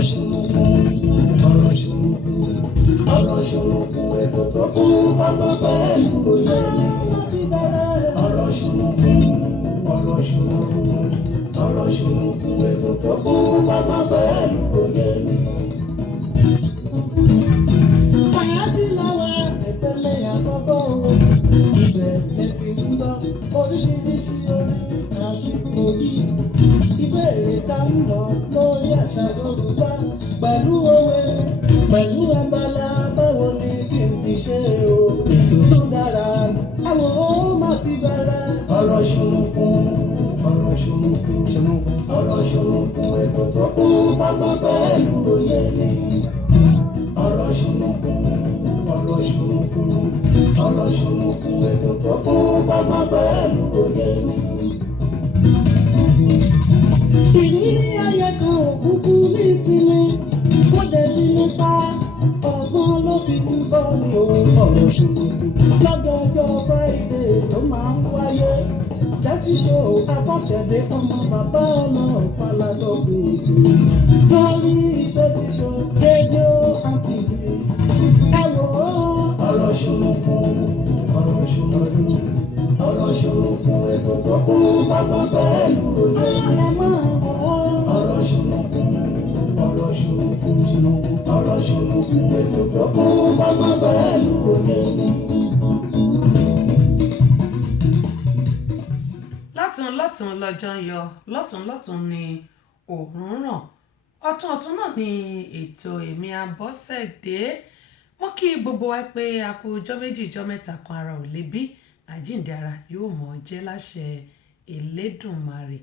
ọ̀rọ̀ ṣùnùkùn ọ̀rọ̀ ṣùnùkùn ọ̀rọ̀ ṣùnùkùn ètò tó kún fọ́gbọ́n pẹ̀lú òye láti bẹ̀rẹ̀ ọ̀rọ̀ ṣùnùkùn ọ̀rọ̀ ṣùnùkùn ọ̀rọ̀ ṣùnùkùn ètò tó kún fọ́gbọ́n pẹ̀lú òye. Fàyájì lọ́wọ́ ìpele àkọ́kọ́ ibẹ̀ tẹ̀sí ń lọ oríṣiríṣi orin àsìkò yìí. Ìbéèrè tá ń lọ lórí àṣà Yorùbá pẹ̀lú òwe pẹ̀lú abala báwo ni kí n ti ṣe o. Ètò tó dára àwọn ó má ti bẹ̀rẹ̀. Ọ̀rọ̀ ṣùnùkùn ọ̀rọ̀ ṣùnùkùn ọ̀rọ̀ ṣùnùkùn ètò tó kún fọ́gbọ́n pẹ̀lú òye ni. Ọ̀rọ̀ ṣùnùkùn ọ̀rọ̀ ṣùnùkùn ọ̀rọ̀ ṣùnùkùn ètò tó kún fọ́gbọ́n pẹ̀lú òye ni. Ìrírí ayé kan òkúkú ní tìlú ó dẹ̀ ti nípa ọgbọ́n ló fi kú bọ́ ní ọ̀rọ̀ ṣùnùkùn. Lọ́jọ́jọ́ Friday ló máa ń wáyé Jásí Show Abọ́sẹ̀dé ọmọ bàbá ọmọ ọ̀páládọ́gbìn ètò lórí Jásí Show rédíò and TV. Ẹ wò ó ọ̀rọ̀ ṣùnùkùn ọ̀rọ̀ ṣùnùkùn ọ̀rọ̀ ṣùnùkùn ètò tó kún fọ́gbọ́n pẹ̀lú òye. Ọ̀rọ̀ ṣùnùkùn ọ̀rọ̀ ṣùnùkùn ọ̀rọ̀ ṣùnùkùn ètò tó kún fọ́gbọ́n pẹ̀lú òye. Lọ́tùn lọ́jọ́ ń yọ, lọ́tùn ni òòrùn ràn. Ọ̀tún náà ni ètò Èmi Abọ́sẹ̀dé. Mo kí gbogbo wa pé a kú ọjọ́ méjì ọjọ́ mẹ́ta kan ara ò lè bí àjíǹde ara yóò mọ̀ jẹ́ láṣẹ Elédùmarè.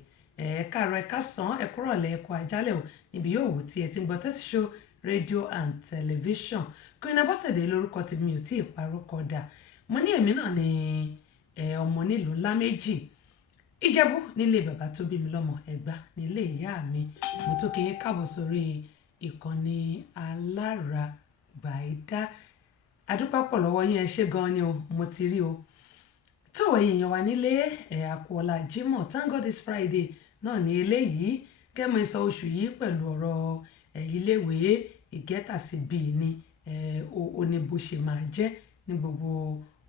Káàárọ̀ ẹ káàsán ẹ kúrọ̀lẹ́ ẹ kú àjálẹ̀ o níbi yóò wù tí ẹ ti ń gbọ́ Jásí Show rédíò and tẹlifíṣàn. Queen Abọ́sẹ̀dé lórúkọ tí mi ò tí ì parúkọ dà. Mo ní èmi náà ni ọmọ nílùú ńlá méjì. Ìjẹ̀bú nílé bàbá tó bí mi lọ́mọ, Ẹ̀gbá nílé ìyá mi. Mo tó kí yín káàbọ̀ sórí ìkànnì Aláràgbàídá. Adúpẹ́ pọ̀ lọ́wọ́ yín ẹ ṣé gan ni o, mo ti rí o. Tó èèyàn wà nílé àkùọ̀lá Jímọ̀, Thank God it's Friday náà ní eléyìí. Kẹ́mọ̀ ìsọ oṣù yìí pẹ̀lú ọ̀rọ̀ iléèwé ìgẹ́tàsíbí ni ó ní bó ṣe máa jẹ́ ní gbogbo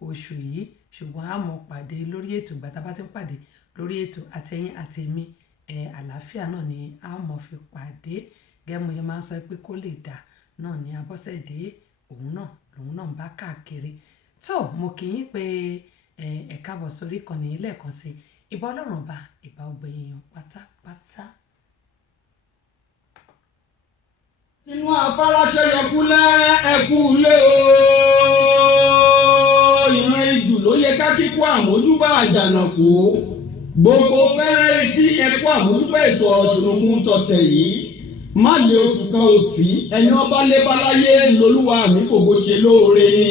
oṣù yìí. Ṣùgbọ́n a mọ̀ pàdé lórí ètò ìgbà tá bá ti ń pàdé lórí ètò àtẹ̀yìn àtẹ̀mí àlàáfíà náà ni a mọ̀ fi pàdé. Gẹ́gẹ́ mo ṣe máa ń sọ pé kó lè dà náà ni Abọ́sẹ̀dé òun náà ń bá káàkiri. Tó mo kì í pé ẹ káàbọ̀ sórí ìkànnì lẹ́ẹ̀kan sí ìbà Ọlọ́run ọba ìbà ọgbẹ̀yìn pátápátá. Inú afárá ṣẹyọkúlẹ̀ ẹkú lé o. Ìran ejù ló yẹ ká kíkó àmójúbà àjànàkú. Gbogbo fẹ́rẹ́ tí ẹkú àmójúbà ètò ọ̀rọ̀ ṣùnùkùn tọ̀tẹ̀ yìí. Má lé oṣù kan òsì ẹni ọba lé báláyé lolúwa mi fògo ṣe lóore ni.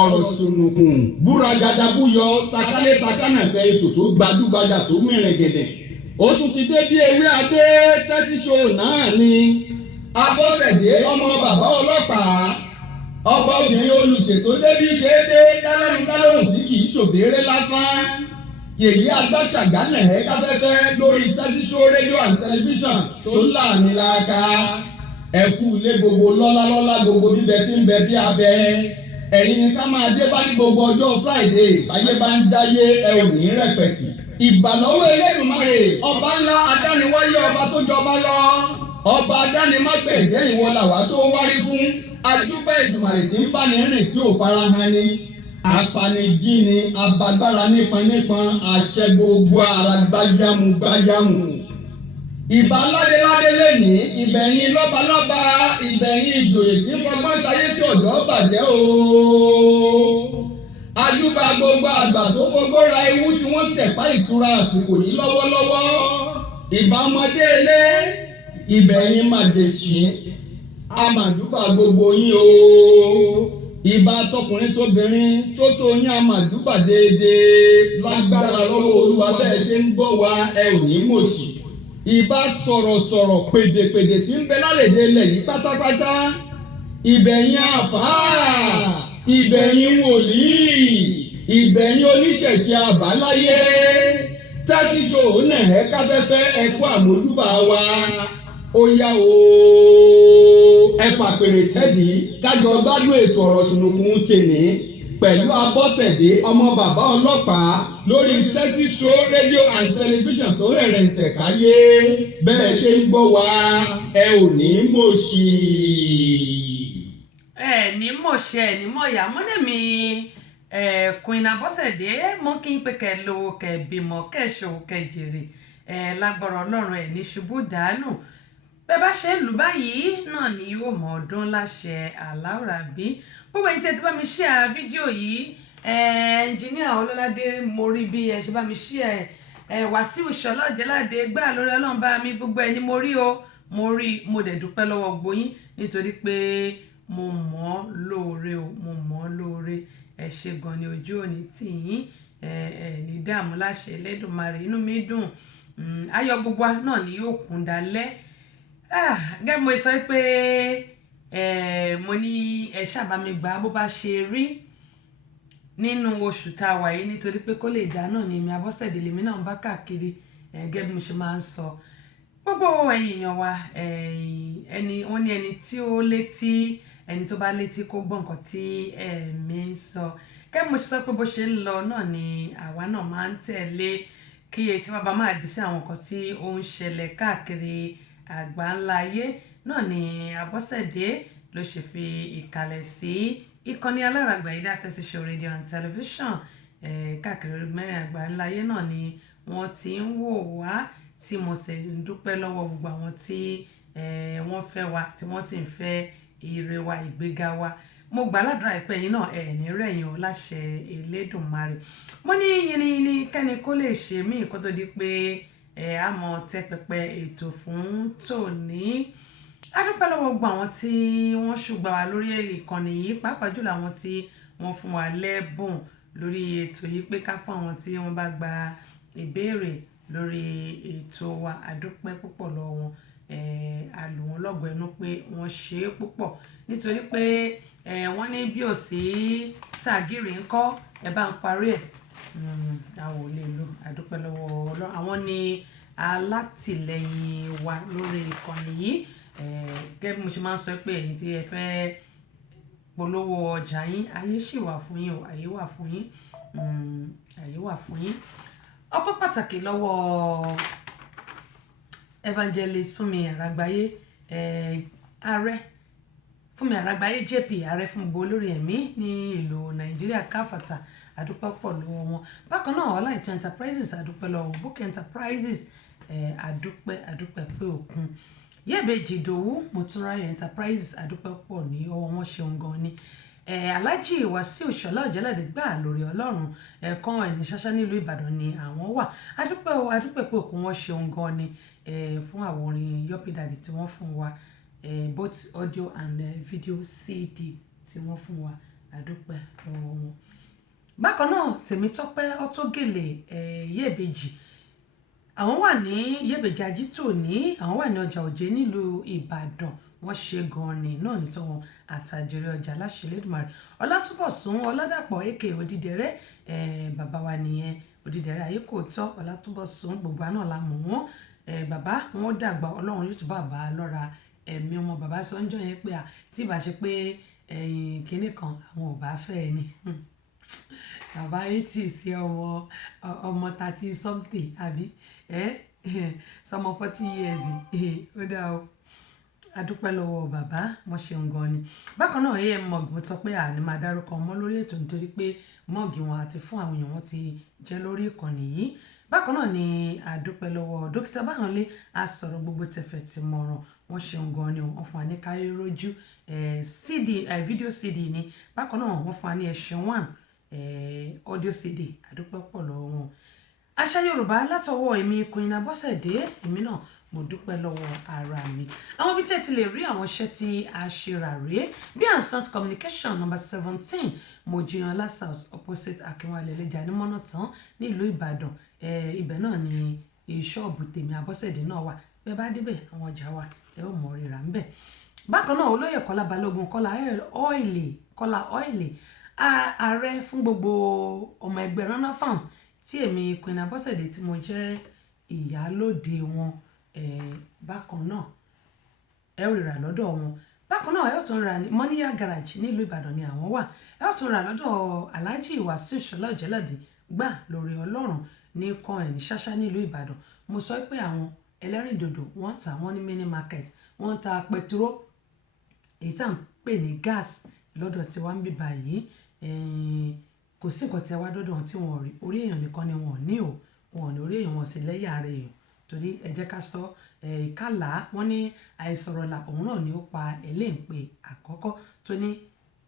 Ọ̀rọ̀ ṣùnùkùn búra gàdàbúyọ takálé takánàkẹ́ ètò tó gbajúgbajà tó mìíràn gẹ̀dẹ̀. Ó tún ti dé bí ewé adé Jásí Show náà ni. Abọ́sẹ̀dé ọmọ bàbá ọlọ́pàá ọba obìnrin olùṣètò débi ṣe é dé dálóhùn tí kì í ṣòbéèrè lásán. Yèyí agbáṣàgánà ẹ̀ káfẹ́fẹ́ lórí Jásí Show rédíò and tẹlifíṣàn tó láàmì láàka. Ẹ̀kú ilé gbogbo lọ́lá gbogbo bíbẹ tí ń bẹ bí abẹ. Ẹ̀yin ni ká máa dé bá ní gbogbo ọjọ́ Friday báyé bá ń jáyé ẹ ò ní rẹpẹ̀tì. Ìbàlọ́wọ́ Elédùmarè ọba ńlá adániwáyé ọba tó jọba lọ. Ọba adánimágbẹ̀jẹ́ ìwọ làwa tó wárí fún. Ajúbà Èdùmàrè tí ń bá ní rìn tí ò farahàn ni. Apanijí ni abagbára nípọn àṣẹ gbogbo ara gbáyàmù. Ìbà ládéládé lẹ́nìí ìbẹ̀yìn lọ́balọ́ba ìbẹ̀yìn ìjòyè tí ń fọgbọ́n ṣayé tí ọ̀dọ́ bàjẹ́ o. Ajúbà gbogbo àgbà tó fọgbọ́n ra ewu tí wọ́n tẹ̀pá ìtura àsìkò yìí lọ́wọ́lọ́wọ́. Ìbà ọmọdé ilé ìbẹ̀yìn màjèṣí àmàjúbà gbogbo yín o. Ìbà tọkùnrin tóbìnrin tó tó yín àmàjúbà déédéé lágbára lọ́wọ́ Olúwa bẹ́ẹ̀ ṣe ń gbọ́ wa ẹ ò ní mòṣì. Ìbà sọ̀rọ̀sọ̀rọ̀ pèdèpèdè tí ń bẹ lálẹ́dẹ ilẹ̀ yìí pátápátá. Ìbẹ̀yìn àfáà ìbẹ̀yìn wòlíì ìbẹ̀yìn oníṣẹ̀ṣe àbáláyé Jásí Show náà ẹ káfẹ́fẹ́ ẹ kú àmójúbà wa ó yá o. ẹ fàpèrè tẹ́dí kájọ gbádùn ètò ọ̀rọ̀ ṣùnùkùn tèní pẹ̀lú Abọ́sẹ̀dé ọmọ bàbá ọlọ́pàá lórí Tẹ́sí Show rédíò and tẹlifíṣàn tó rẹ̀rẹ̀ ń tẹ̀ káyé bẹ́ẹ̀ ṣe ń gbọ́ wa ẹ ò ní mọ̀ọ́ṣì. ẹ ní mọ̀ọ́ṣì ẹ ní mọ̀ọ́yà mọ́nẹ́mi Queen Abọ́sẹ̀dé mọ́ kí n pé kẹ́ lówó kẹ́ bímọ kẹ́ ṣòwò kẹ́ jèrè lágbára Ọlọ́run ẹ̀ ní ṣubú dànù bẹ́ẹ̀ bá ṣe ń lù báyìí náà ni yóò mọ ọdún láṣẹ Aláwùrábí gbogbo ẹ̀yin tí ẹ ti bá mi share fídíò yìí ẹnjìníà Ọlọ́ládé mo rí bí ẹ ṣe bá mi share Wàsíù Ṣọlá Ọ̀jẹ̀ládé gbà lórí Ọlọ́run bá mi gbogbo ẹni mo rí o mo dẹ̀ dúpẹ́ lọ́wọ́ gbóyín nítorí pé mo mọ̀ ọ́ lóore o mo mọ̀ ọ́ lóore ẹ ṣe gan ni ojú òní tì yín ní dààmú láṣẹ Elédùmarè inú mi dùn ayọ̀ gbogbo náà ni yóò kún dalẹ́ gẹ́gẹ́ mo sọ pé mo ní ẹ ṣàbámi gbà bó bá ṣe rí nínú oṣù tá a wà yìí nítorí pé kó lè dá náà ni èmi Abọ́sẹ̀dé lèmi náà ń bá káàkiri gẹ́gẹ́ bí mo ṣe máa ń sọ gbogbo ẹ̀yin èèyàn wa wọ́n ní ẹni tí ó létí ẹni tó bá létí kó gbọ́ nǹkan tí ẹ̀mí ń sọ gẹ́gẹ́ mo ṣe sọ pé bó ṣe ń lọ náà ni àwa náà máa ń tẹ̀lé kí etí wa bá máa dì sí àwọn nǹkan tí ó ń ṣẹlẹ̀ káàkiri àgbáńlá ayé náà ni Abọ́sẹ̀dé ló ṣe fi ìkàlẹ̀ sí ìkànnì alárágbà yìí Tẹ́sí Show rédíò and tẹlifíṣàn káàkiri mẹ́rin àgbáńlá ayé náà ni wọ́n ti ń wò wá tí mo sì ń dúpẹ́ lọ́wọ́ gbogbo àwọn tí wọ́n fẹ́ wa tí wọ́n sì ń fẹ́ ire wa ìgbéga wa mo gbà ládùúrà ìpẹ́ yín náà ní rẹ̀yìn o láṣẹ Elédùmarè mo ní yìnyín kẹ́ni kó lè ṣe mí kó tó di pé a mọ̀ tẹ́ pẹpẹ ètò fún tòní a dúpẹ́ lọ́wọ́ gbogbo àwọn tí wọ́n ṣùgbà wá lórí ìkànnì yìí pàápàá jùlọ àwọn tí wọ́n fún wa lẹ́bùn lórí ètò yìí pé ká fún àwọn tí wọ́n bá gba ìbéèrè lórí ètò wa a dúpẹ́ púpọ̀ lọ́wọ́ wọn a lù wọ́n lọ́gọ̀ ẹnu pé wọ́n ṣe é púpọ̀ nítorí pé wọ́n ní bí ò sí tàgìrì ńkọ́ ẹ bá ń parí ẹ̀ àwọn ò lè lò a dúpẹ́ lọ́wọ́ Ọlọ́run àwọn ni alátìlẹyìn wa lórí ìkànnì yìí gẹ́gẹ́ bí mo ṣe máa ń sọ pé ẹ̀yin tí ẹ fẹ́ polówó ọjà yín ayé ṣì wà fún yín o ayé wà fún yín ayé wà fún yín ọpẹ́ pàtàkì lọ́wọ́ evangelist Fúnmi Àràgbáyé ààrẹ Fúnmi Àràgbáyé JP ààrẹ fún gbogbo olórí ẹ̀mí ní ìlú Nàìjíríà káfàtà àdúpẹ́ pọ̀ lọ́wọ́ wọn bákan náà Ọláìtàn Enterprises àdúpẹ́ lọ́wọ́ Book Enterprises àdúpẹ́ pé òkun Yẹ́bẹ̀jì Ìdòwú Mọ́túnráyọ̀ Enterprises àdúpẹ́ pọ̀ ní ọwọ́ wọn ṣeun gan ni Alhaji Wàsíù Ṣọlá Ọ̀jẹ̀ládé gbà lórí Ọlọ́run ẹ̀kan ẹ̀ní ṣáṣá nílùú Ìbàdàn ni àwọn wà àdúpẹ́ pé òkun wọn ṣeun gan ni fún àwọn orin Yoppy Daddy tí wọ́n fún wa both audio and video CD tí wọ́n fún wa àdúpẹ́ lọ́wọ́ wọn. Bákan náà Tèmítọ́pẹ́ Ọ̀tọ́gẹ̀lẹ̀ Yẹ́bẹ̀jì àwọn wà ní Yẹ́bẹ̀jì Ajítòní àwọn wà ní ọjà Òjé nílùú Ìbàdàn wọ́n ṣe gan-an ní náà ní sọ́wọ́n àtàjèrè ọjà láṣẹ Elédùmarè Ọlátúbọ̀sún Ọládàpọ̀ èkè Odídẹrẹ́ bàbá wa nìyẹn Odídẹrẹ́ ayé kò tọ́ Ọlátúbọ̀sún gbogbo àná la mọ̀ wọ́n bàbá wọn dàgbà Ọlọ́run yóò tún bàbá lọ́ra ẹ̀mí wọn bàbá sọ́njọ́ yẹn pé tí ìbá ṣe pé kinní kan àwọn ò bá fẹ́ ẹ ní bàbá 80 sí ọmọ 30 something àbí sọmọ 40 years ó dá o adúpẹ́ lọ́wọ́ bàbá wọ́n ṣeun gan ni bákan náà mọ́ọ̀gì mo sọ pé àní máa dárúkọ wọn lórí ètò nítorí pé mọ́ọ̀gì wọn àti fún àwọn èèyàn wọn ti jẹ́ lórí ìkànnì yìí bákan náà ni adúpẹ́ lọ́wọ́ dókítà Báyọ̀lé a sọ̀rọ̀ gbogbo tẹ̀fẹ̀ tí mọ̀ràn wọ́n ṣeun gan ni wọ́n fún wa ní káyé rójú CD video CD ni bákan náà wọ́n fún wa ní ẹ̀ṣin 1 audio CD adúpẹ́ pọ̀ lọ́wọ́ wọn àṣà Yorùbá látọwọ́ èmi Queen Abọ́sẹ̀dé èmi náà mo dúpẹ́ lọ́wọ́ ara mi àwọn ibi tí ẹ ti lè rí àwọn iṣẹ́ tí a ṣe rà rèé B&Sons Communication number 17 Mojiyanla South opposite Akínwálé Ẹlẹ́jà ní Mọ́nàtán nílùú Ìbàdàn ibẹ̀ náà ni ṣọ́ọ̀bù tèmi Abọ́sẹ̀dé náà wà bẹ́ẹ̀ bá débẹ̀ àwọn ọjà wa ẹ ó mọ̀ rírà ń bẹ̀ bákan náà olóyè Kọ́lá Balógun Kọ́lá ọ́ìlì ààrẹ fún gbogbo ọmọ ẹgbẹ́ Rana Farms tí èmi Queen Abọ́sẹ̀dé tí mo jẹ́ ìyálóde wọn bákan náà ẹ ò rírà lọ́dọ̀ wọn bákan náà ẹ ó tún ra ní Mọ́níyà garage nílùú Ìbàdàn ni àwọn wà. Ẹ ó tún ra lọ́dọ̀ Alhaji Wasiu Ṣọlá Ọ̀jẹ́ládé gbà lórí Ọlọ́run ní kan ẹ̀ ní ṣáṣá nílùú Ìbàdàn. Mo sọ pé àwọn ẹlẹ́rìndòdò wọ́n ń tà wọ́n ní mini market, wọ́n ń ta pẹtiró èyí tá à ń pè ní gas lọ́dọ̀ tí wọ́n ń bí báyìí. Kò sí nǹkan tí ẹ wá dọ́dọ̀ wọn tí wọ́n rí, orí èèyàn nìkan ni wọ́n ní o, wọn ò ní orí èèyàn, wọn sì lẹ́yà ara èèyàn. Torí ẹ jẹ́ ká sọ ìkálà wọ́n ní àìsọ̀rọ̀là òun náà ni ó pa eléǹpé àkọ́kọ́ tó ní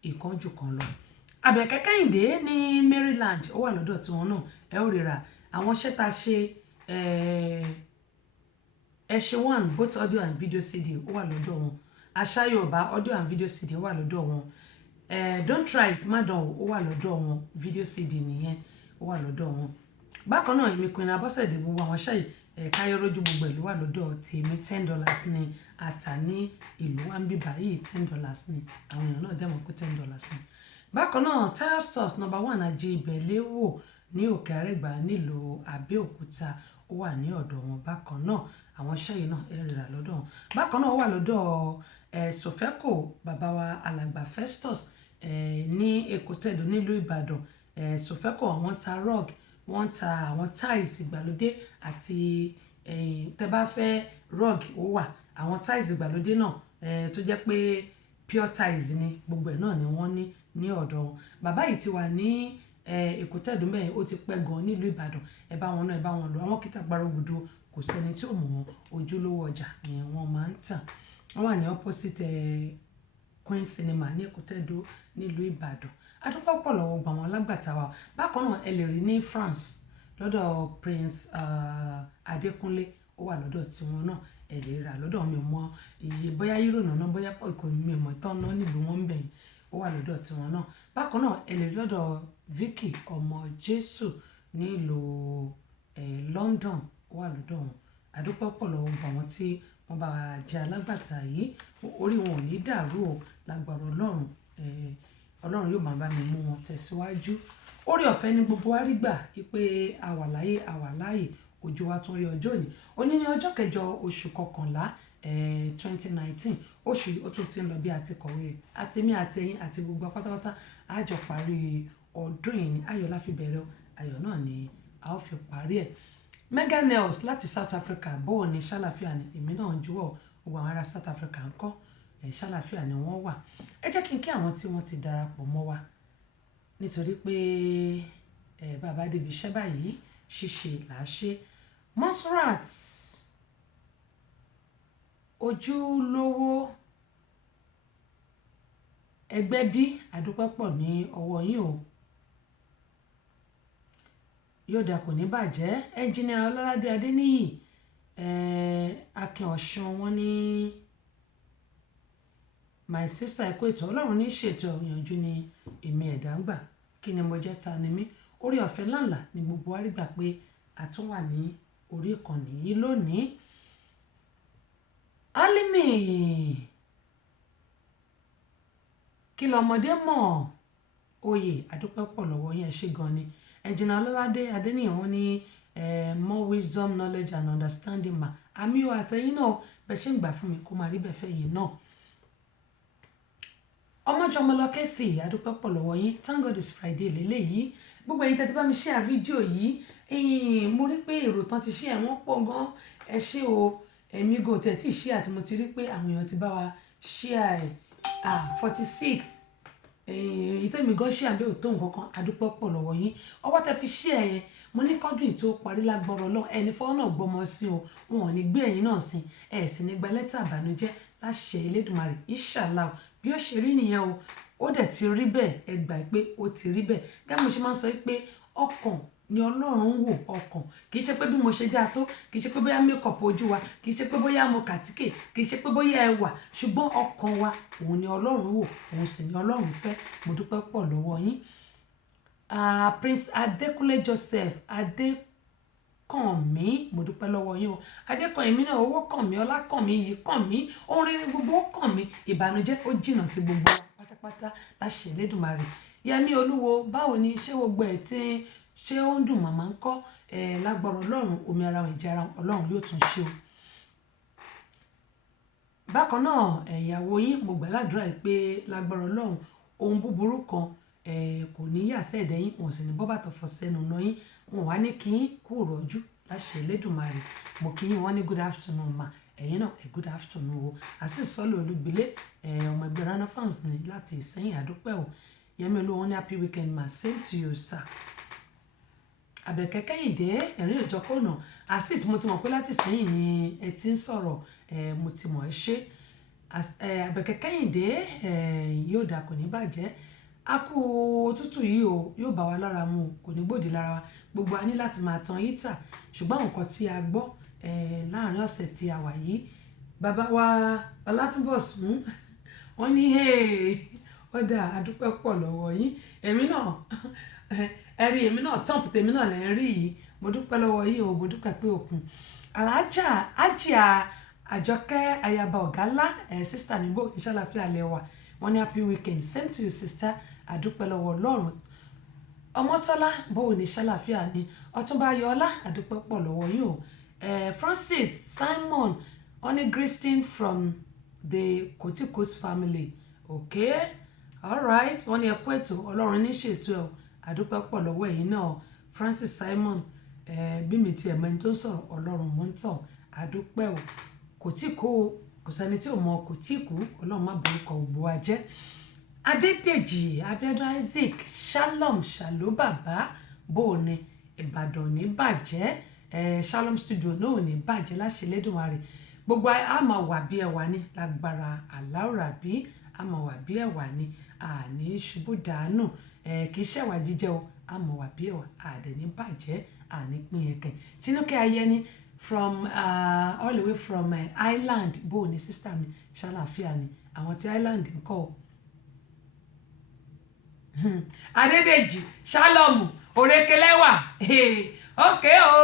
ìkánjú kan lọ. Àbẹ̀kẹ́ Kẹ́hìndé ní Maryland ó wà lọ́dọ̀ tí wọn náà ẹ ó ríra àwọn iṣẹ́ tá a ṣe ẹṣin one both audio and video CD ó wà lọ́dọ̀ wọn. Àṣà Yorùbá audio and video CD ó wà lọ́dọ̀ wọn. Don't try it madam ó wà lọ́dọ̀ wọn, video CD nìyẹn ó wà lọ́dọ̀ wọn. Bákan náà èmi Queen Abọ́sẹ̀dé gbogbo àwọn ṣáì káyọ̀rọ̀jú gbogbo ìlú wà lọ́dọ̀ tèmi $10 ni àtà ní ìlú wa ń bí báyìí $10 ni àwọn èèyàn náà dẹ̀mọ̀ pé $10 ni. Bákan náà Tire Stores number 1 àjẹ ìbẹ̀lẹ̀ wò ní Òkè Àrẹ́gbà nílùú Abẹ́òkúta ó wà ní ọ̀dọ̀ wọn. Bákan náà àwọn ṣáì náà ẹ rà lọ́dọ̀ wọn. Bákan náà ó wà lọ́dọ̀ Sofeco bàbá wa Alàgbà Festus ní Èkó Tẹ̀dó nílùú Ìbàdàn. Sofeco àwọn ta rug, wọ́n ta àwọn tiles ìgbàlódé àti tẹ́ bá fẹ́ rug ó wà, àwọn tiles ìgbàlódé náà tó jẹ́ pé pure tiles ni gbogbo ẹ̀ náà ni wọ́n ní ọ̀dọ̀ wọn. Bàbá yìí ti wà ní Èkó Tẹ̀dó mẹ́rin ó ti pẹ́ gan nílùú Ìbàdàn. Ẹ bá wọn náà ẹ bá wọn lọ àwọn kìtà gbàrọ̀gbùdù kò sẹ́ni tí ò mọ̀ wọn, ojúlówó ọjà ni wọ́n máa ń tà. Wọ́n wà ní opposite Queen Cinema ní Èkó Tẹ̀dó nílùú Ìbàdàn. Adúpẹ́ pọ̀ lọ́wọ́ gbà wọn lágbàtà wa. Bákan náà ẹ lè rí ní France lọ́dọ̀ Prince Adékúnlé ó wà lọ́dọ̀ tiwọn náà ẹ lè rà lọ́dọ̀ mi mọ iye bóyá euro náà bóyá kò mi mọ̀ ìtàn náà nílùú wọn bẹ̀yìn ó wà lọ́dọ̀ tiwọn náà. Bákan náà ẹ lè rí lọ́dọ̀ Vicky ọmọ Jésù nílùú London ó wà lọ́dọ̀ wọn. Adúpẹ́ pọ̀ lọ́wọ́ gbà wọn tí wọ́n bá jẹ́ alágbàtà yìí, orí wọn ò ní dàrú o lágbára Ọlọ́run. Ọlọ́run yóò máa bá mi mú wọn tẹ̀síwájú. Orí ọ̀fẹ́ ní gbogbo wa rí gbà wípé àwa láàyè ojú wa tún rí ọjọ́ òní. Òní ní ọjọ́ kẹjọ oṣù kọkànlá 2019 oṣù ó tún ti ń lọ bí a ti kọ̀wé àtẹ̀mí àtẹ̀yìn àti gbogbo pátápátá a jọ parí ọdún yìí ní ayọ̀ la fi bẹ̀rẹ̀ ayọ̀ náà ni a ó fi parí ẹ̀. Mega Nails láti South Africa bọ́ọ̀ ní ṣàlàfíà ni èmi náà ń juwọ́ gbogbo àwọn ará South Africa ń kọ́ ṣàlàfíà ni wọ́n wà. Ẹ jẹ́ kí n kí àwọn tí wọ́n ti darapọ̀ mọ́ wa nítorí pé bàbá débi iṣẹ́ báyìí ṣíṣe là á ṣe. Monsurat ojúlówó ẹgbẹ́ bí àdúpẹ́ pọ̀ ní ọwọ́ yín o, yóò dà kò ní bàjẹ́. Ẹnjìnìà Ọlọ́ládé Adéníyì Akin Ọ̀ṣun wọn ní my sister ẹ̀kọ́ ètò Ọlọ́run ní ṣètò ìyànjú ni èmi ẹ̀dá ń gbà kí ni mo jẹ́ ta ni mí. Orí ọ̀fẹ́ ńláńlá ni gbogbo wa rí gbà pé a tún wà ní orí ìkànnì yìí lónìí. Alimi kí lọmọdé mọ̀ oyè àdúpẹ́ pọ̀ lọ́wọ́ yẹn ṣe gan ni. Ẹnjìnà Ọlọ́ládé Adéníyì wọn ní more wisdom knowledge and understanding ma àmì ò àtẹ̀yìn náà bẹ́ẹ̀ ṣe ń gbà fún mi kó máa rí bẹ́ẹ̀ fẹ́ yìí náà. Ọmọjọmọlọkẹ́ sí àdúpẹ́ pọ̀ lọ́wọ́ yín. Thank God it's Friday lélẹ́yìí. Gbogbo ẹ̀yin tẹ́tí bá mi share fídíò yìí mo rí pé èrò tán ti share wọ́n pọ̀ gan. Ẹ ṣé o èmi go tẹ̀ tí share àti mo ti rí pé àwọn èèyàn ti bá wa share 46 èyí tẹ́mi gan share bẹ́ẹ̀ ò tó nǹkan kan àdúpẹ́ pọ̀ lọ́wọ́ yín. Ọwọ́ tẹ́ fi share yẹn mo ní kọ́dún ìtó parí lágbọ́rọ̀ Ọlọ́run ẹni fọwọ́ náà gbọ́mọ sí o wọn ò ní gbé ẹ̀yin náà sí ẹ̀ sì ní gba lẹ́tà àbànújẹ́ láṣẹ Elédùmarè inshallah bí ó ṣe rí nìyẹn o. Ó dẹ̀ ti rí bẹ́ẹ̀ ẹ gbà pé ó ti rí bẹ́ẹ̀. Gẹ́gẹ́ mo ṣe máa ń sọ pé ọkàn ni Ọlọ́run ń wò ọkàn kì í ṣe pé bí mo ṣe dáa tó kì í ṣe pé bóyá makeup ojú wa kì í ṣe pé bóyá mo kàtíkè kì í ṣe pé bóyá ẹwà ṣùgbọ́n ọkàn wa òun ni Ọlọ́run wò òun sì ni Ọlọ́run fẹ́. Mo dúpẹ́ pọ̀ lọ́wọ́ yín. Prince Adékúnlé Joseph Adékànmí mo dúpẹ́ lọ́wọ́ yín o. Adékànmí náà owó kàn mí ọlá kàn mí iyì kàn mí ohun rere gbogbo ó kàn mí ìbànújẹ́ ó jìnnà sí gbogbo pátápátá láṣẹ Elédùmarè. Yẹmí Olúwo báwo ni ṣé gbogbo ẹ̀ tí ṣé ó ń dùn màmá ń kọ́ lágbára Ọlọ́run omi ara wọn ìjà ara Ọlọ́run yóò tún ṣe o. bákan náà ìyàwó yín mo gbà ládùúrà pé lágbára Ọlọ́run ohun búburú kan kò ní yà sẹ́ẹ̀dẹ̀ yín wọn sì ní bọ́ bàtọ̀ fọ sẹ́nu náà yín wọn wá ní kí yín kú rọ̀jú láṣẹ Elédùmarè mo kí yín wọ́n ní good afternoon ma ẹ̀yin náà good afternoon o Azeez Sọ́lé Olúgbìlé ọmọ ẹgbẹ́ Rana fans ní láti Ìsẹ́yìn àdúpẹ́ o Yẹmí Olúwa ní happy weekend ma same to you sir. Àbẹ̀kẹ́ Kẹ́hìndé ẹ̀rín òjọ́kọ̀nà Azeez mo ti mọ̀ pé láti Ìsẹ́yìn ni ẹ ti ń sọ̀rọ̀ mo ti mọ̀ ẹ́ ṣe Àbẹ̀kẹ́ Kẹ́hìndé yóò dà kò ní bàjẹ́ a kú òtútù yìí o yóò bá wa lára mu kò ní gbòdì lára wa gbogbo a ní láti máa tan hítà ṣùgbọ́n nǹkan tí a gbọ́ láàrin ọ̀sẹ̀ tí a wà yìí bàbá wa Ọlátúnbọ̀sún wọ́n ní ó dà àdúpẹ́ pọ̀ lọ́wọ́ yín èmi náà ẹ̀rí èmi náà tọ́ǹpù tèmi náà lẹ́ ń rí yìí mo dúpẹ́ lọ́wọ́ yín o mo dúpẹ́ pé òkun Àjíà Àjọkẹ́ Ayaba Ọ̀gálá sísítà nígbò ìṣàlàfíà lẹ́wà wọ́n ní happy weekend same to you sister àdúpẹ́ lọ́wọ́ Ọlọ́run Ọmọ́tọ́lá bóò ní ṣàlàfíà ni Ọ̀túnba Ayọ̀ọ́lá àdúpẹ́ pọ̀ lọ́wọ́ yín o Francis Simon wọ́n ní greeting from the Kotikos family okay alright wọ́n ní ẹ̀kú ètò Ọlọ́run ní ṣètò ẹ̀ àdúpẹ́ pọ̀ lọ́wọ́ ẹ̀yin náà Francis Simon bí mi tiẹ̀ mọ ẹni tó ń sọ̀rọ̀ Ọlọ́run mọ́ ń tàn àdúpẹ́ o kò sẹ́ni tí ò mọ kò tí kú Ọlọ́run má borúkọ gbogbo wa jẹ́ Adédèjì Abíọ́dún Isaac Shalom Shalom bàbá bó ní Ìbàdàn ní bàjẹ́ Shalom studio náà ò ní bàjẹ́ láṣẹ Elédùmarè gbogbo a máa wà bí ẹwà ní lágbára aláwòrán bí a máa wà bí ẹwà ní àní ṣubú dànù kì í ṣẹ̀wà jíjẹ́ o a máa wà bí ẹwà àdẹ̀ ní bàjẹ́ àní pín ẹ̀kẹ́ Tinúkẹ́ Ayẹni from all the way from Ireland bó ní sísítà mi ṣàlàfíà ni àwọn tí Ireland ń kọ́ Adédèjì Shalom Òrékelẹ́wà ókè o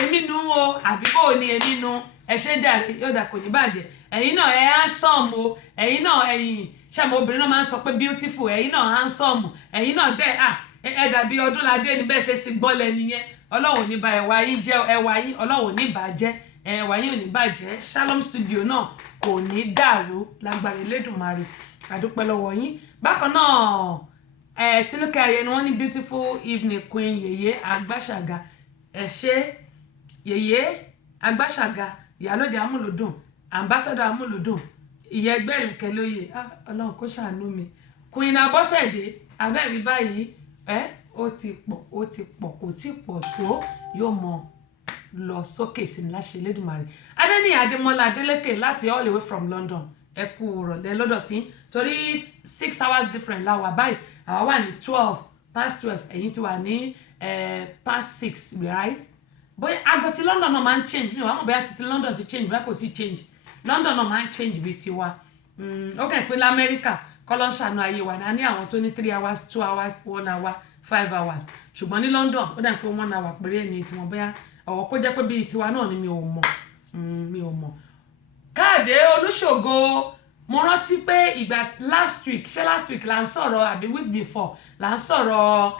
èmi nu o àbí bó ní èmi nu ẹ ṣe jàre yóò dà kò ní bàjẹ́ ẹ̀yin náà ẹ handsome o ẹ̀yin náà ẹ̀yin ṣàmù obìnrin náà máa ń sọ pé beautiful ẹ̀yin náà handsome ẹ̀yin náà dẹ̀ ẹ dàbí Ọdúnládé ní bẹ́ẹ̀ ṣe sì gbọ́lẹ̀ nìyẹn Ọlọ́run ní bà ẹwà yín jẹ́ ẹwà yín Ọlọ́run ní bàjẹ́ ẹwà yín ò ní bàjẹ́ Shalom studio náà kò ní dàrú lágbára Elédùmarè àdúpẹ́ lọ́wọ́ yín bákan náà Tinúkẹ́ Ayẹni wọ́n ní beautiful evening queen Yèyé Agbáṣàga ẹ ṣé Yèyé Agbáṣàga ìyálóde amúlùdùn ambassador amúlùdùn ìyá ẹgbẹ́ ìlẹ̀kẹ̀ lóye Ọlọ́run kó ṣàánú mi Queen Abọ́sẹ̀dé abẹ́rí báyìí ó ti pọ̀ kò tí pọ̀ tó yóò mọ lọ sókè sí ní láṣẹ Elédùmarè Adéníyì Adémọ́lá Adélékè láti all the way from London ẹ kú rọ̀lẹ́ lọ́dọ̀ tí torí 6 hours different la wà báyìí àwa wà ní 12 ẹ̀yin ti wà ní past 6 right bóyá aago ti London náà máa ń change mi ò wá mọ̀ bóyá ti London ti change bóyá kò ti change London náà máa ń change bíi tiwa ó kàn pé lamẹ́ríkà kọ́lọ́ ṣàánú ayé wa ní àwọn tó ní 3 hours 2 hours 1 hour 5 hours ṣùgbọ́n ní London ó dà pé 1 hour péré ni tiwọn bóyá ọ̀wọ́ kó jẹ́ pé bíi tiwa náà ni mi ò mọ̀ Káàdé Olúṣògo mo rántí pé ìgbà last week là ń sọ̀rọ̀ àbí week before là ń sọ̀rọ̀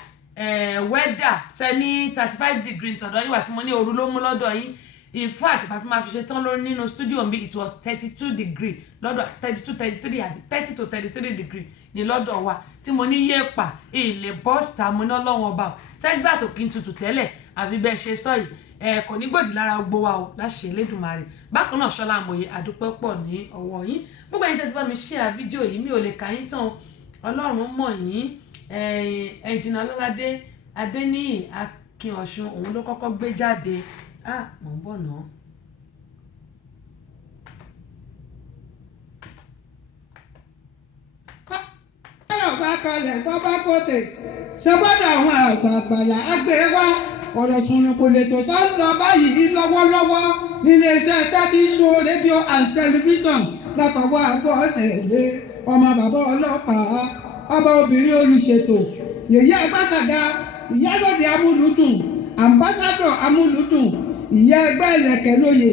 weather tẹ́ni 35 degrees ọ̀dọ̀ yín wà tí mo ní ooru ló mú lọ́dọ̀ yín in fact ìgbà tí mo fi ṣe tán lórí nínú studio mi it was 32 degree lọ́dọ̀ 33 àbí 30 to 33 degree ní lọ́dọ̀ wa tí mo ní yéèpà ilé bọ́sítà mo ní Ọlọ́run ọba o Texas ò kí n tutù tẹ́lẹ̀ àbí bẹ́ẹ̀ ṣe sọ yìí kò ní gbòdì lára gbogbo wa o láṣẹ Elédùmarè bákan náà Ṣọlá Amòye àdúpẹ́ pọ̀ ní ọwọ́ yín gbogbo ẹ̀yin tẹ́ ti bá mi share fídíò yìí mi ò lè kà yín tán Ọlọ́run mọ̀ yín ẹ̀jìnà Ọlọ́ládé Adéníyì Akínọ̀ṣun òun ló kọ́kọ́ gbé jáde mò ń bọ̀ náà. kọ́lọ̀ bá kalẹ̀ tó bá kóòtè ṣe gbọ́dọ̀ àwọn àgbààgbà là á gbé wá ọ̀rọ̀ sùnùkùn lètò tó ń lọ báyìí lọ́wọ́lọ́wọ́ nílé iṣẹ́ 30 show radio and television látọwọ́ Abọ́sẹ̀dé ọmọ bàbá ọlọ́pàá ọba obìnrin olùṣètò Yèyé Agbáṣàga ìyálóde amúlùdùn ambassador amúlùdùn ìyá ẹgbẹ́ ìlẹ̀kẹ̀ lóye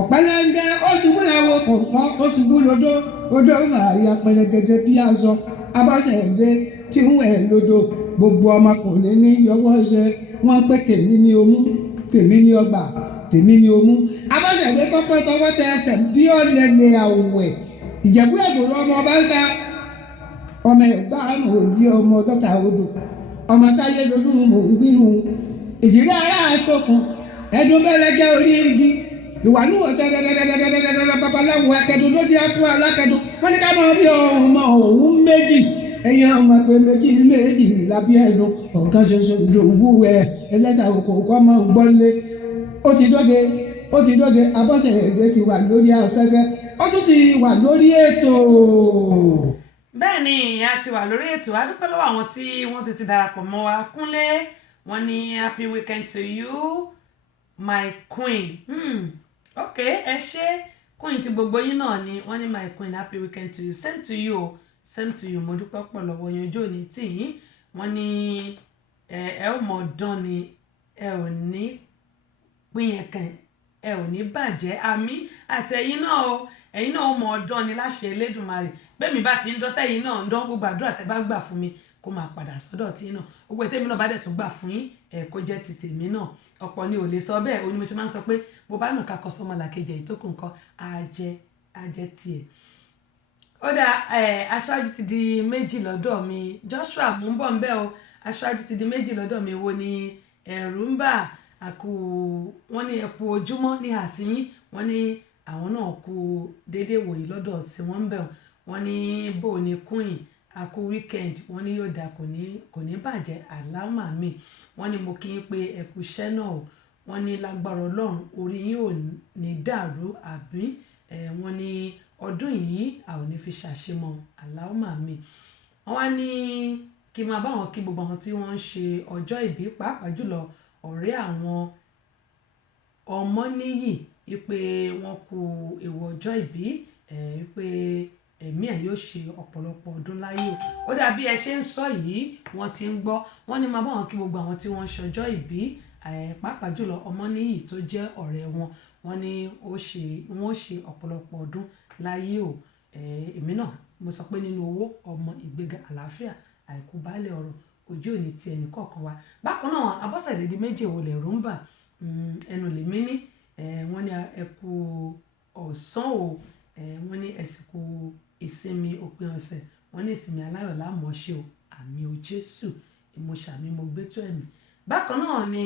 ọ̀pẹ́lẹ́ngẹ́ ó ṣubú lẹ́wọ̀ kò fọ́ ó ṣubú lódó odó àyà pẹ̀lẹ́gẹ̀dẹ̀ bí aṣọ Abọ́sẹ̀dé tí ń wẹ̀ lódò gbogbo ọmọkùnrin ní yọwọ́ ṣe wọ́n pé tèmi ní omú tèmi ní ọgbà tèmi ni o mú Abọ́sẹ̀dé kọ́kọ́ tọwọ́ tẹ ẹsẹ̀ bí ọ̀lẹ́lẹ̀ àwẹ̀ Ìjẹ̀bú Ẹ̀gbòrò ọmọ ọba ń ta ọmọ ẹ̀gbá àmọ̀ òjì ọmọ dọ́ta odò ọmọ táyé lolú mò ń gbírun ìdílé ará àsokùn ẹdun bẹ́lẹ́jẹ́ orí igi ìwà níwọ̀ tẹ́lẹ̀lẹ́lẹ́lẹ́lẹ́lẹ́ babaláwo akẹ́dùn ló dé fún alákẹ́dùn wọ́n ní ká máa bí ọmọ òun méjì ẹ̀yìn ọmọ pé méjì lábí ẹnu ọ̀kan ṣoṣo ìdòwú ẹlẹ́ta òkòkò ọmọ gbọ́nlé ó ti dóde Abọ́sẹ̀dé ti wà lórí afẹ́fẹ́ ó tún ti wà lórí ètò. bẹ́ẹ̀ ni a ti wà lórí ètò a dúpẹ́ lọ́wọ́ àwọn tí wọ́n ti darapọ̀ mọ́ wa Kúnlé wọ́n ní happy weekend to you my queen ok ẹ ṣé queen ti gbogbo yín náà ni wọ́n ní my queen happy weekend to you same to you same to you mo dúpẹ́ pọ̀ lọ́wọ́ yín ojú òní tì yín wọ́n ní ẹ ò mọ̀ dán ni ẹ ò ní pín yẹn kan ẹ ò ní bàjẹ́ àmì àtẹ̀yìn náà o ẹ̀yin náà mọ̀ ọdán ni láṣẹ Elédùmarè bẹ́ẹ̀mi bá ti ń dán tẹ̀yìn náà ń dán gbogbo àdúrà tẹ́ bá gbà fún mi kó máa padà sọ́dọ̀ tí náà gbogbo ètèmi náà bá dẹ̀ tún gbà fún yín kó jẹ́ ti tèmi náà ọ̀pọ̀ ni ò lè sọ bẹ́ẹ̀ o ní mo ṣe máa ń sọ pé bó bá nù ká kọ sọmọ làkejì èyí tó kù nǹkan á jẹ́ tiẹ̀. ó dà aṣáájú ti di méjì lọ́dọ̀ mi Joshua mò ń bọ̀ ń bẹ́ o aṣáájú ti di méjì lọ́dọ̀ mi wo ni ẹ̀rù ń bà àkú wọ́n ní ẹ̀kú ojúmọ́ ní àtìyín wọ́n ní àwọn náà kú déédéé wòye lọ́dọ̀ tí wọ́n ń bẹ̀ wọ́n ní bò ní queen àkú weekend wọ́n ní yóò dà kò ní bàjẹ́ àlámà mi wọ́n ní mo kí n pé ẹ̀kú iṣẹ́ náà o wọ́n ní lágbára Ọlọ́run orí yín ò ní dàrú àbí wọ́n ní ọdún yìí a ò ní fi ṣàṣemọ àlámà mi wọ́n wá ní kí n máa bá wọn kí gbogbo àwọn tí wọ́n ń ṣe ọjọ́ ìbí pàápàá jùlọ ọ̀rẹ́ àwọn Ọmọníyì wípé wọ́n kú ewu ọjọ́ ìbí wípé ẹ̀mí ẹ̀ yóò ṣe ọ̀pọ̀lọpọ̀ ọdún láyé ó dàbí ẹ ṣe ń sọ yìí wọ́n ti ń gbọ́ wọ́n ní máa bá wọn kí gbogbo àwọn tí wọ́n ń ṣọjọ́ ìbí pàápàá jùlọ Ọmọníyì tó jẹ́ ọ̀rẹ́ wọn wọ́n ní wọ́n ṣe ọ̀pọ̀lọpọ̀ ọdún láyé o èmi náà mo sọ pé nínú owó ọmọ ìgbéga àlàáfíà àìkú baálé ọ̀rọ̀ ojú òní ti ẹnì kọ̀ọ̀kan wa bákan náà Abọ́sẹ̀dé di méjì wo lè rúmbà ẹnu lèmi ní wọ́n ní ẹkú ọ̀sán o wọ́n ní ẹ̀sìnkú ìsinmi òpin ọ̀sẹ̀ wọ́n ní ìsinmi aláyọ̀ lámọ̀ọ́ṣe o àmì o Jésù ìmọ̀ṣàmì mo gbé tó ẹ̀mí bákan náà ni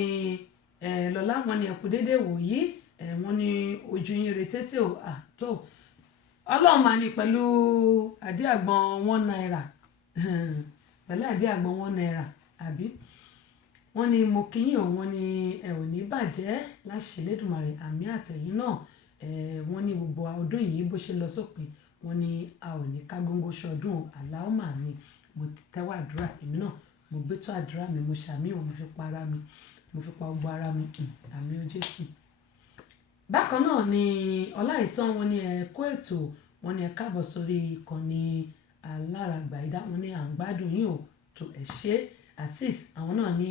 lọ́lá wọ́n ní ẹkú déédéé wò yìí wọ́n ní ojú yín retété o àtó Ọlọ́run máa ní pẹ̀lú àdí àgbọn £1 pẹ̀lú àdí àgbọn £1 àbí wọ́n ní mo kí yín o wọ́n ní ẹ ò ní bàjẹ́ láṣẹ Elédùmarè àmì àtẹ̀yìn náà wọ́n ní gbogbo ọdún yìí bó ṣe lọ sópin wọ́n ní a ò ní ká góńgó ṣọdún aláwọ̀mà mi mo ti tẹ́wọ́ àdúrà èmi náà mo gbé tó àdúrà mi mo ṣàmì ò mo fi pa ara mi mo fi pa gbogbo ara mi àmì o Jésù. bákan náà ni Ọláìsàn wọ́n ní ẹ kó ètò wọ́n ní ẹ káàbọ̀ sórí ìkànnì Alárààgbàyídá wọ́n ní à ń gbádùn yín o tó ẹ ṣe Azeez àwọn náà ní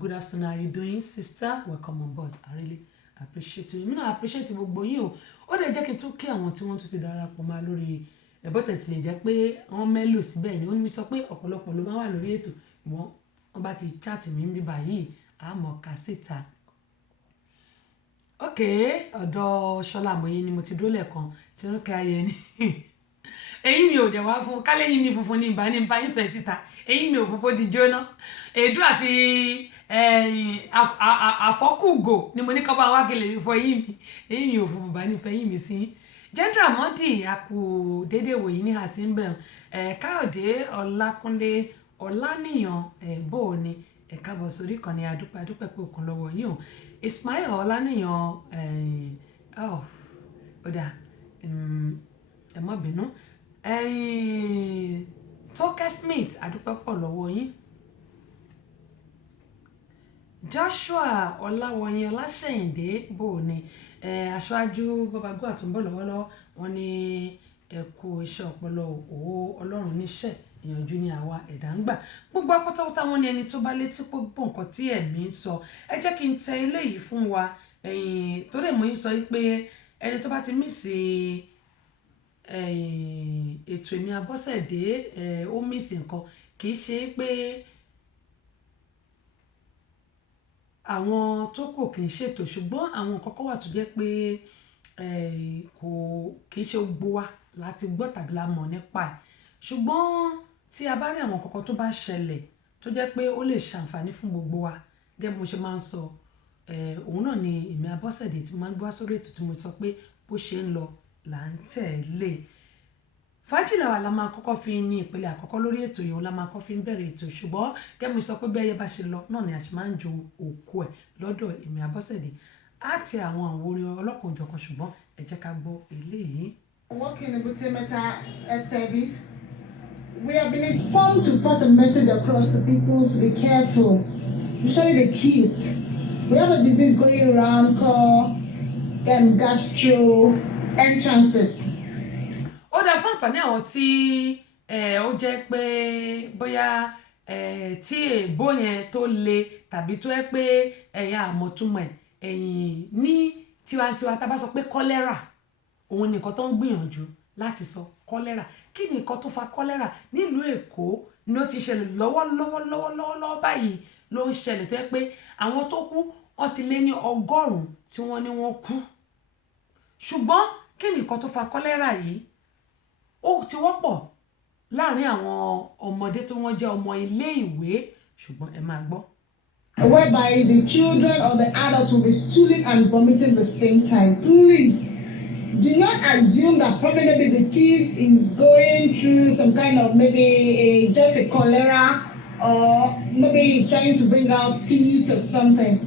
good afternoon how you doing sister welcome on board I really appreciate you èmi náà appreciate gbogbo yín o ó lè jẹ́ kí n tún kí àwọn tí wọ́n tún ti darapọ̀ máa lórí ẹ̀bọ́tẹ̀ tí lè jẹ́ pé wọ́n mẹ́lò síbẹ̀ ni ó ní mi sọ pé ọ̀pọ̀lọpọ̀ ló máa wà lórí ètò wọ́n bá ti chat mi ń bí báyìí àmọ́ kà síta. ok ọ̀dọ̀ Ṣọlá Àmọ̀yé ni mo ti dúró lẹ́ẹ̀kan tí ń ká ayé ni eyín mi ò dẹ̀ wá fún kálẹ́yìn mi funfun ní ìbá yín fẹ́ síta eyín mi ò funfun ti jóná èédú àti àfọ́kùgò ni mo ní kọ́ bá wá gèlè mi fọ eyín mi ò funfun bá nífẹ̀ẹ́ eyín mi sí Jendra Mọ́dì àkù déédéé wòyí ní àti ń bẹ̀ Káyọ̀dé Ọlákúnlé Ọláníyàn bò ní káàbọ̀ sórí kan ní adúpẹ́ pé òkun lọ́wọ́ yìí o Ismail Ọláníyàn ọ̀dà ẹ má bínú Tókẹ́ Smith adúpẹ́ pọ̀ lọ́wọ́ yín Joshua Ọláwọyìn Ọláṣẹ́yìndé bò ní aṣáájú bọ́bagún àtúnbọ̀ lọ́wọ́lọ́wọ́ wọn ní ẹ̀kú iṣẹ́ ọpọlọ òwò Ọlọ́run níṣẹ́ ìyànjú ni àwa ẹ̀dá ń gbà gbogbo apátápátá wọn ni ẹni tó bá létí pé gbọ́ nǹkan tí ẹ̀mí ń sọ ẹ jẹ́ kí n tẹ eléyìí fún wa torí èmo yín sọ pé ẹni tó bá ti mísì ètò Èmi Abọ́sẹ̀dé ó mísì nǹkan kì í ṣe pé àwọn tó kù kì í ṣètò ṣùgbọ́n àwọn kọ́kọ́ wà tó jẹ́ pé kò kì í ṣe gbogbo wa láti gbọ́ tàbí la mọ̀ nípa ẹ̀ ṣùgbọ́n tí a bá rí àwọn kọ̀ọ̀kan tó bá ṣẹlẹ̀ tó jẹ́ pé ó lè ṣàǹfààní fún gbogbo wa gẹ́gẹ́ bí mo ṣe máa ń sọ òun náà ni èmi Abọ́sẹ̀dé tí mo máa ń gbọ́ sórí ètò tí mo sọ pé bó ṣe ń lọ là ń tẹ̀lé Fàájì Làwà la máa kọ́kọ́ fi ní ìpele àkọ́kọ́ lórí ètò yìí òun la máa kọ́ fi ń bẹ̀rẹ̀ ètò ṣùgbọ́n gẹ́gẹ́ mo sọ pé bí ẹyẹ bá ṣe lọ náà ni a ṣe máa ń jo òkú ẹ̀ lọ́dọ̀ èmi Abọ́sẹ̀dé àti àwọn orin ọlọ́kan-ò-jọ̀kan ṣùgbọ́n ẹ jẹ́ ká gbọ́ eléyìí. Working in the Meta service, we have been informed to pass a message across to people to be careful, especially the kids. We have a disease going around called gastroenteritis. Ó dá fún àǹfààní àwọn tí ó jẹ́ pé bóyá tí èèbó yẹn tó le tàbí tó yẹ pé ẹ̀yà àmọ̀túnmọ̀ ẹ̀yìn ní tiwantiwa tá a bá sọ pé kọ́lẹ́rà òun nìkan tó ń gbìyànjú láti sọ kọ́lẹ́rà kí ni nǹkan tó fa kọ́lẹ́rà nílùú Èkó ni ó ti ṣẹlẹ̀ lọ́wọ́lọ́wọ́ báyìí ló ń ṣẹlẹ̀ tó yẹ pé àwọn tó kú wọ́n ti lé ní 100 tí wọ́n ní wọ́n kú ṣùgbọ́n kí ni nǹkan tó fa kọ́lẹ́rà yìí ó ti wọ́pọ̀ láàrin àwọn ọmọdé tí wọ́n jẹ́ ọmọ ilé ìwé ṣùgbọ́n ẹ máa gbọ́. Whereby the children or the adults will be stooling and vomiting the same time. Please do not assume that probably maybe the kid is going through some kind of maybe just a cholera or maybe he's trying to bring out teeth or something.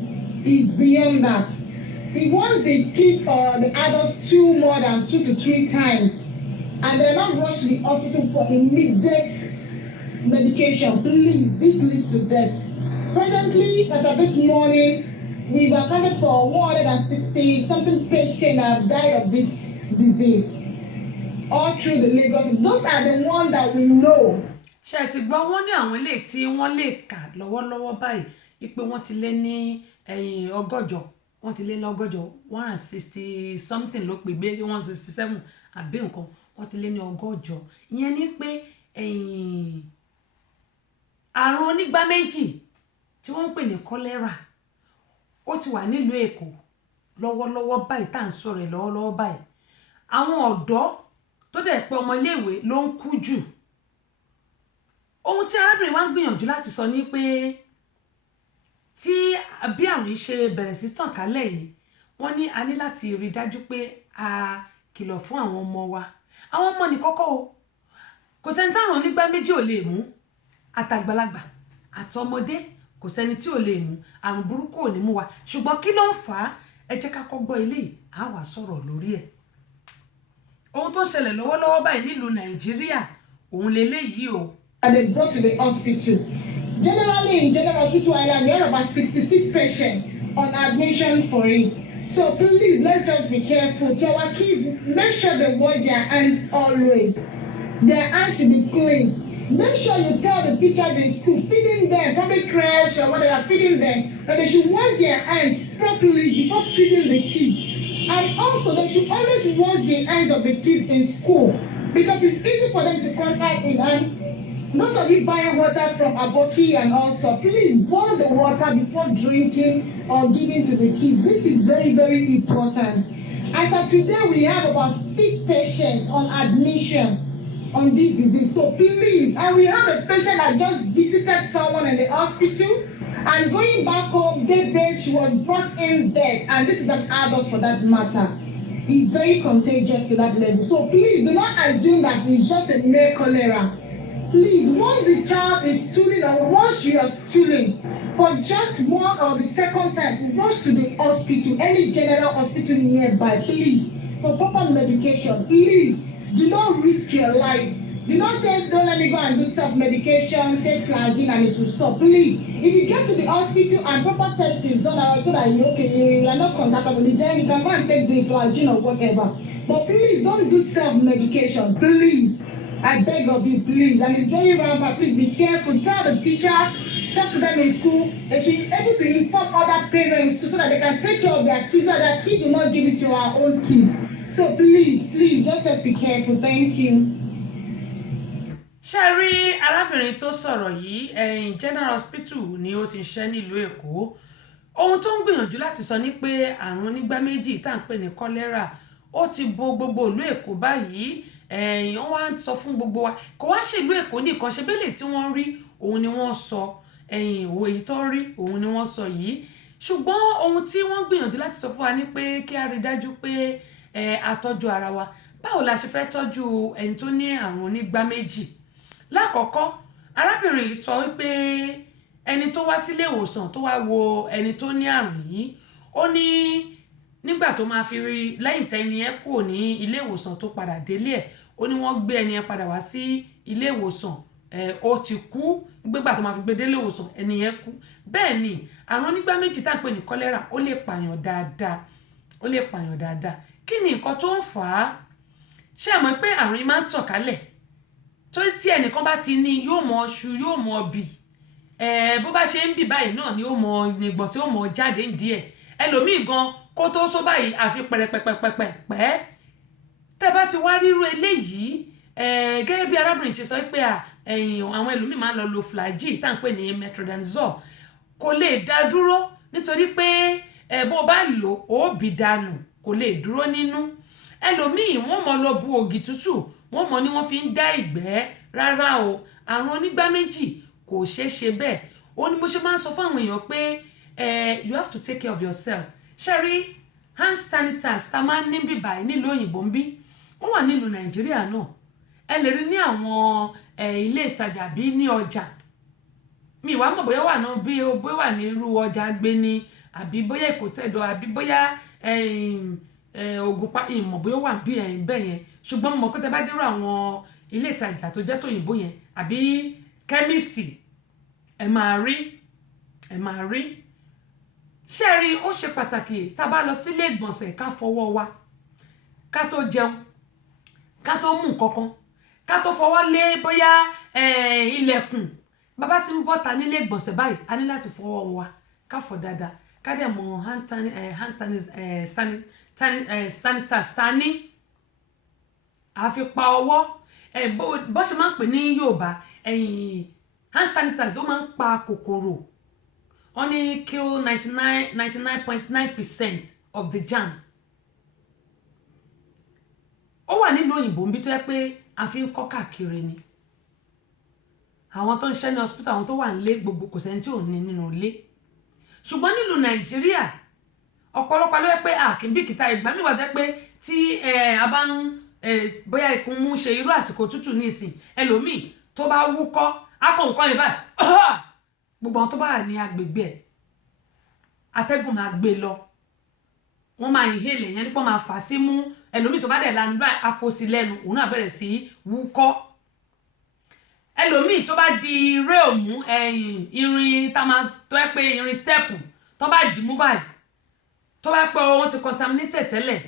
It's beyond that. If once the kids or the adults stool more than 2 to 3 times and they're not rushed to the hospital for immediate medication, please, this leads to death. Presently, as of this morning, we've accounted for 160-something patients that have died of this disease all through the Lagos. Those are the ones that we know. Ṣé ti gbọ́ wọ́n ní àwọn ilé tí wọ́n lè kà lọ́wọ́lọ́wọ́ báyìí wípé wọ́n ti lé ní 100 wọ́n ti lé ní 100 160 something ló pè gbé 167 àbí nǹkan wọ́n ti lé ní 100 ìyẹn ni pé àrùn onígbá méjì tí wọ́n ń pè ní kọ́lẹ́rà ó ti wà nílùú Èkó lọ́wọ́lọ́wọ́ báyìí tá à ń sọ̀rọ̀ ẹ̀ lọ́wọ́lọ́wọ́ báyìí àwọn ọ̀dọ́ tó dẹ̀ pé ọmọ iléèwé ló ń kú jù ohun tí arábìnrin wa ń gbìyànjú láti sọ ni pé tí bí àrùn yìí ṣe bẹ̀rẹ̀ sí tàn kálẹ̀ yìí wọ́n ní a ní láti rí dájú pé a kìlọ̀ fún àwọn ọmọ wa àwọn ọmọ ní kọ́kọ́ o kò sẹ́ni táwọn onígbá méjì ò lè mú àtàgbàlagbà àtọmọdé kò sẹ́ni tí ò lè mú àrùn burúkú ò ní mú wa ṣùgbọ́n kí ló ń fà á ẹ jẹ́ ká kọ́ gbọ́ eléyìí á wá sọ̀rọ̀ lórí ẹ̀ ohun tó ń ṣẹlẹ̀ lọ́wọ́lọ́wọ́ báyìí nílùú Nàìjíríà òun leléyìí o. And they brought to the hospital. Generally in General Hospital Island, we have about 66 patients on admission for it. So please, let's just be careful. To our kids, make sure they wash their hands always. Their hands should be clean. Make sure you tell the teachers in school, feeding them, probably crash or whatever, feeding them, that they should wash their hands properly before feeding the kids. And also, they should always wash the hands of the kids in school because it's easy for them to contact it. And those of you buying water from Aboki and also, please boil the water before drinking or giving to the kids. This is very, very important. As of today, we have about 6 patients on admission on this disease. So please, and we have a patient that just visited someone in the hospital and going back home, daybreak, she was brought in dead. And this is an adult for that matter. It's very contagious to that level. So please do not assume that it's just a mere cholera. Please, once the child is stooling or once you are stooling, for just one or the second time, rush to the hospital, any general hospital nearby, please, for proper medication. Please, do not risk your life. Do not say, don't let me go and do self-medication, take Flagyl and it will stop. Please, if you get to the hospital and proper test is done, so that you are not contactable, then you can go and take the Flagyl or whatever. But please, don't do self-medication. Please. I beg of you, please. And it's very rampant. Please be careful. Tell the teachers, talk to them in school. They should be able to inform other parents so that they can take care of their kids so that their kids will not give it to our own kids. So please, just be careful. Thank you. Ṣé rí arábìnrin tó sọ̀rọ̀ yìí General Hospital ni ó ti ṣẹ́ nílùú Èkó ohun tó ń gbìyànjú láti sọ ni pé àrùn onígbá méjì tá à ń pè ní kọ́lẹ́rà ó ti bo gbogbo ìlú Èkó báyìí wọ́n wá ń sọ fún gbogbo wa kò wá ṣèlú Èkó nìkan ṣe bẹ́lẹ̀ tí wọ́n rí òun ni wọ́n sọ èyí tó rí òun ni wọ́n sọ yìí ṣùgbọ́n ohun tí wọ́n gbìyànjú láti sọ fún wa ni pé kí a rí dájú pé a tọ́jú ara wa báwo la ṣe fẹ́ tọ́jú ẹni tó ní àrùn onígbá méjì lákọ̀ọ́kọ́ arábìnrin yìí sọ wípé ẹni tó wá sílé ìwòsàn tó wá wo ẹni tó ní àrùn yìí ó ní nígbà tó máa fi rí lẹ́yìn tẹ́ ẹni yẹn kúrò ní ilé ìwòsàn tó padà délé ẹ̀ ó ní wọ́n gbé ẹni yẹn padà wá sí ilé ìwòsàn ó ti kú gbégbà tó máa fi gbé délé ìwòsàn ẹni yẹn kú bẹ́ẹ̀ ni àrùn onígbá méjì tá à ń pè ní kọ́lẹ́rà ó lè pààyàn dáadáa kí ni nǹkan tó ń fà á ṣé ẹ mọ̀ pé àrùn yìí máa ń tàn kálẹ̀ tó tí ẹnìkan bá ti ní yóò mọ ṣu yóò mọ bì bó bá ṣe ń bì báyìí náà ni ó mọ nígbọ̀n tí ó mọ jáde díẹ̀ ẹlòmíì gan kó tó só báyìí àfi pẹ̀rẹ̀pẹ̀pẹ̀pẹ̀ tẹ́ bá ti wá ríru eléyìí gẹ́gẹ́ bí arábìnrin ṣe sọ pé àwọn ẹlòmíì máa ń lọ lo flagyl tá à ń pè ní metronidazole kò lè dá dúró nítorí pé bó bá lò ó bì dànù kò lè dúró nínú ẹlòmíì wọ́n mọ lọ bu ògì tútù wọ́n mọ ni wọ́n fi ń dá ìgbẹ́ rárá o àrùn onígbá méjì kò ṣeé ṣe bẹ́ẹ̀ ó ní bó ṣe máa ń sọ fún àwọn èèyàn pé you have to take care of yourself ṣẹ́rí hand sanitizers tá a máa ń ní bíbá yìí nílùú òyìnbó ń bí wọ́n wà nílùú Nàìjíríà náà ẹ lè rí ní àwọn ilé ìtajà bí ní ọjà mi ìwà mọ̀ bóyá wà náà bí bóyá wà ní irú ọjà gbé ní àbí bóyá Èkó-Tẹ̀dọ̀ àbí bóyá Ògùnpa ìmọ̀ bóyá wà bí bẹ́ẹ̀ yẹn ṣùgbọ́n mo mọ̀ pé tẹ́ bá dérò àwọn ilé ìtajà tó jẹ́ tòyìnbó yẹn àbí kẹ́míìsì ẹ máa rí ṣé rí ó ṣe pàtàkì tá a bá lọ sílé ìgbọ̀nsẹ̀ ká fọwọ́ wa ká tó jẹun ká tó mú nǹkankan ká tó fọwọ́ lé bóyá ilẹ̀kùn bàbá tí ń bọ́ta nílé ìgbọ̀nsẹ̀ báyìí a ní láti fọwọ́ wa ká fọ dáadáa ká dẹ̀ mọ sanitizers ta ní àfi pa ọwọ́ bó ṣe máa ń pè ní Yorùbá hand sanitizer ó máa ń pa kòkòrò wọ́n ní kill 99.9% of the germ ó wà nílùú òyìnbó ń bí tó yẹ pé a fi ń kọ́ káàkiri ni àwọn tó ń ṣẹ́ ní hospital àwọn tó wà nílé gbogbo kò sẹ́ni tí ò ní nínú ilé ṣùgbọ́n nílùú Nàìjíríà ọ̀pọ̀lọpọ̀ ló yẹ pé àkínbíkítà ìgbà mi wà jẹ́ pé tí a bá ń bóyá ikùn mú ṣe irú àsìkò tútù ní ìsìn ẹlòmíì tó bá wúkọ́ akọ̀ǹkọ́ yẹn báyìí gbogbo àwọn tó bá wà ní agbègbè ẹ̀ atẹ́gùn máa gbé lọ wọ́n máa inhale yẹn nípa máa fà sí mú ẹlòmíì tó bá dẹ̀ lanu báyìí akọ̀sí lẹ́nu òun náà bẹ̀rẹ̀ sí wúkọ́ ẹlòmíì tó bá di réòmù irin tá máa tó ẹ pé irin stẹ́ẹ̀pù tó bá dì mú báyìí tó bá pẹ́ wọ́n ti contaminate tẹ́lẹ̀